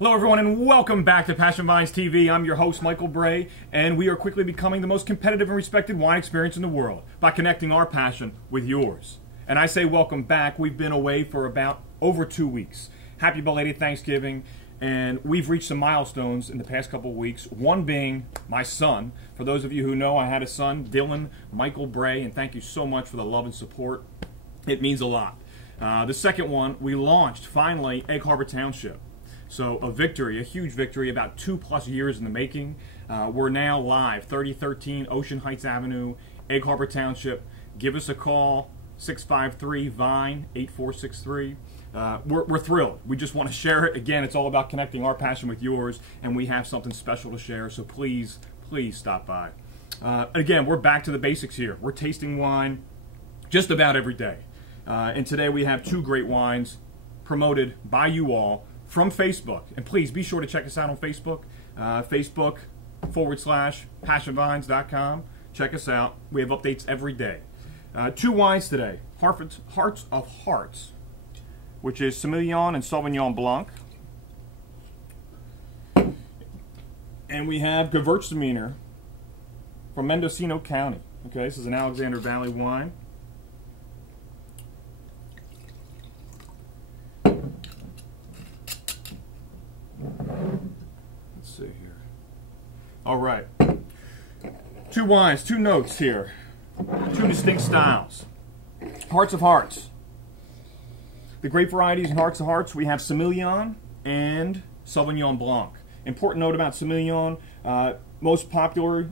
Hello everyone and welcome back to PassionVinesTV. I'm your host Michael Bray, and we are quickly becoming the most competitive and respected wine experience in the world by connecting our passion with yours. And I say welcome back. We've been away for about over 2 weeks. Happy belated Thanksgiving, and we've reached some milestones in the past couple of weeks, one being my son. For those of you who know, I had a son, Dylan Michael Bray, and thank you so much for the love and support. It means a lot. The second one, we launched finally Egg Harbor Township. So a victory, a huge victory, about 2+ years in the making. We're now live, 3013 Ocean Heights Avenue, Egg Harbor Township. Give us a call, 653-VINE-8463. We're thrilled. We just want to share it. Again, it's all about connecting our passion with yours, and we have something special to share, so please, please stop by. Again, we're back to the basics here. We're tasting wine just about every day. And today we have 2 great wines promoted by you all from Facebook. And please be sure to check us out on Facebook, Facebook.com/PassionVines.com. Check us out. We have updates every day. 2 wines today. Hearts of Hearts, which is Semillon and Sauvignon Blanc. And we have Gewurztraminer from Mendocino County. Okay, this is an Alexander Valley wine. Let's see here. All right. 2 wines, 2 notes here. 2 distinct styles. Hearts of Hearts. The grape varieties in Hearts of Hearts, we have Semillon and Sauvignon Blanc. Important note about Semillon, most popular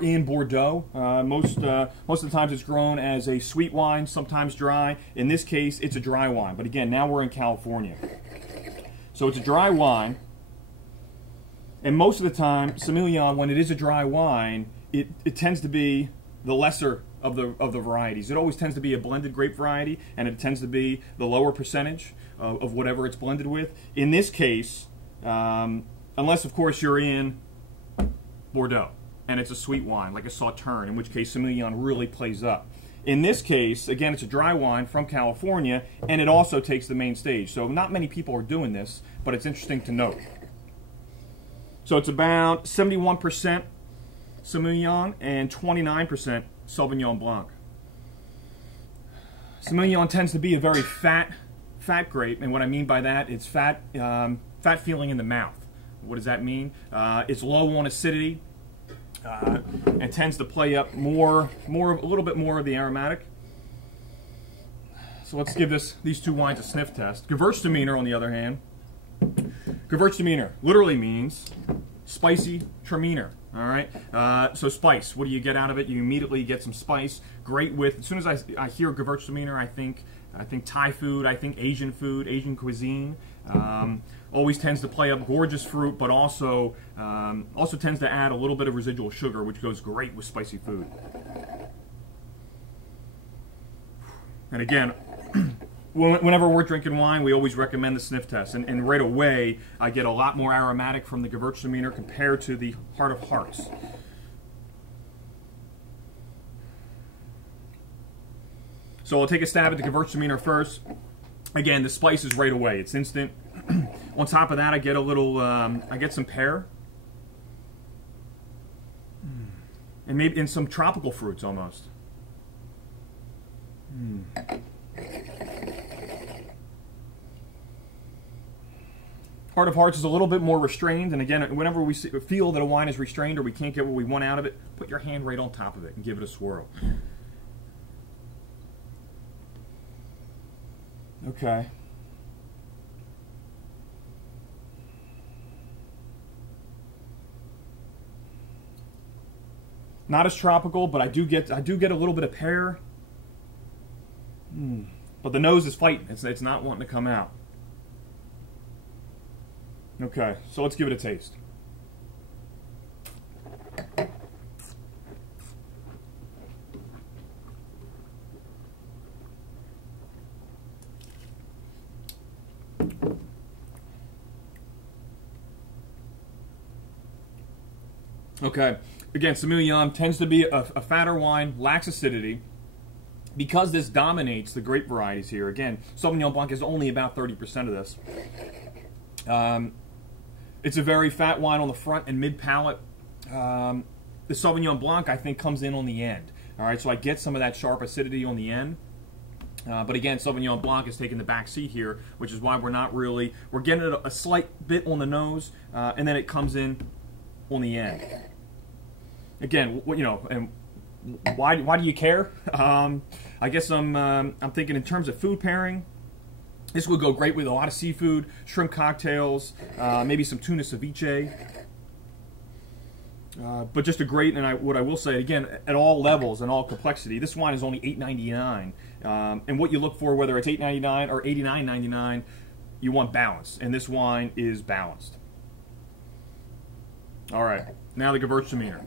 in Bordeaux. Most of the times it's grown as a sweet wine, sometimes dry. In this case, it's a dry wine. But again, now we're in California. So it's a dry wine. And most of the time, Semillon, when it is a dry wine, it tends to be the lesser of the varieties. It always tends to be a blended grape variety, and it tends to be the lower percentage of whatever it's blended with. In this case, unless of course you're in Bordeaux and it's a sweet wine like a Sauterne, in which case Semillon really plays up. In this case, again, it's a dry wine from California, and it also takes the main stage. So not many people are doing this, but it's interesting to note. So it's about 71% Semillon and 29% Sauvignon Blanc. Semillon tends to be a very fat grape, and what I mean by that, it's fat feeling in the mouth. What does that mean? It's low on acidity, and tends to play up a little bit more of the aromatic. So let's give these 2 wines a sniff test. Gewurztraminer, on the other hand, Gewurztraminer literally means spicy traminer. All right, so spice. What do you get out of it? You immediately get some spice. Great with. As soon as I hear Gewurztraminer, I think Thai food. I think Asian food, Asian cuisine. Always tends to play up gorgeous fruit, but also tends to add a little bit of residual sugar, which goes great with spicy food. And again, whenever we're drinking wine, we always recommend the sniff test. And right away, I get a lot more aromatic from the Gewurztraminer compared to the Heart of Hearts. So I'll take a stab at the Gewurztraminer first. Again, the spice is right away. It's instant. On top of that, I get a little, I get some pear. And maybe in some tropical fruits almost. Heart of Hearts is a little bit more restrained, and again, whenever we feel that a wine is restrained or we can't get what we want out of it, put your hand right on top of it and give it a swirl. Okay. Not as tropical, but I do get a little bit of pear. But the nose is fighting. It's not wanting to come out. Okay, so let's give it a taste. Okay, again, Semillon tends to be a fatter wine, lacks acidity. Because this dominates the grape varieties here, again, Sauvignon Blanc is only about 30% of this. It's a very fat wine on the front and mid palate. The Sauvignon Blanc, I think, comes in on the end. All right, so I get some of that sharp acidity on the end. But again, Sauvignon Blanc is taking the back seat here, which is why we're getting a slight bit on the nose, and then it comes in on the end. Again, and why do you care? I guess I'm thinking in terms of food pairing. This would go great with a lot of seafood, shrimp cocktails, maybe some tuna ceviche. But just a great, and what I will say again, at all levels and all complexity, this wine is only $8.99. And what you look for, whether it's $8.99 or $89.99, you want balance, and this wine is balanced. All right, now the Gewurztraminer.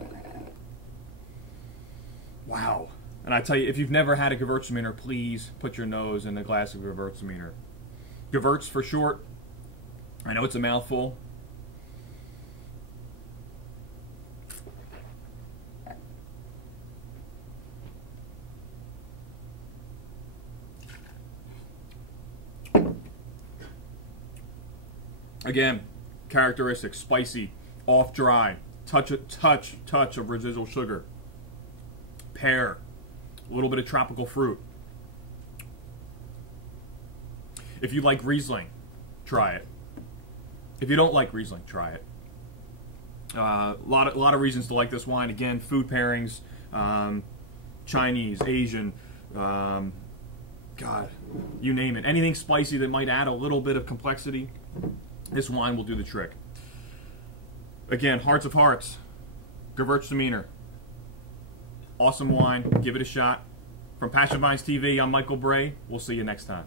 Wow! And I tell you, if you've never had a Gewurztraminer, please put your nose in a glass of Gewurztraminer. Gewurz for short. I know it's a mouthful. Again, characteristics: spicy, off dry, touch of residual sugar, pear, a little bit of tropical fruit. If you like Riesling, try it. If you don't like Riesling, try it. A lot of reasons to like this wine. Again, food pairings, Chinese, Asian, God, you name it. Anything spicy that might add a little bit of complexity, this wine will do the trick. Again, hearts of hearts, Gewurztraminer. Awesome wine. Give it a shot. From PassionVinesTV, I'm Michael Bray. We'll see you next time.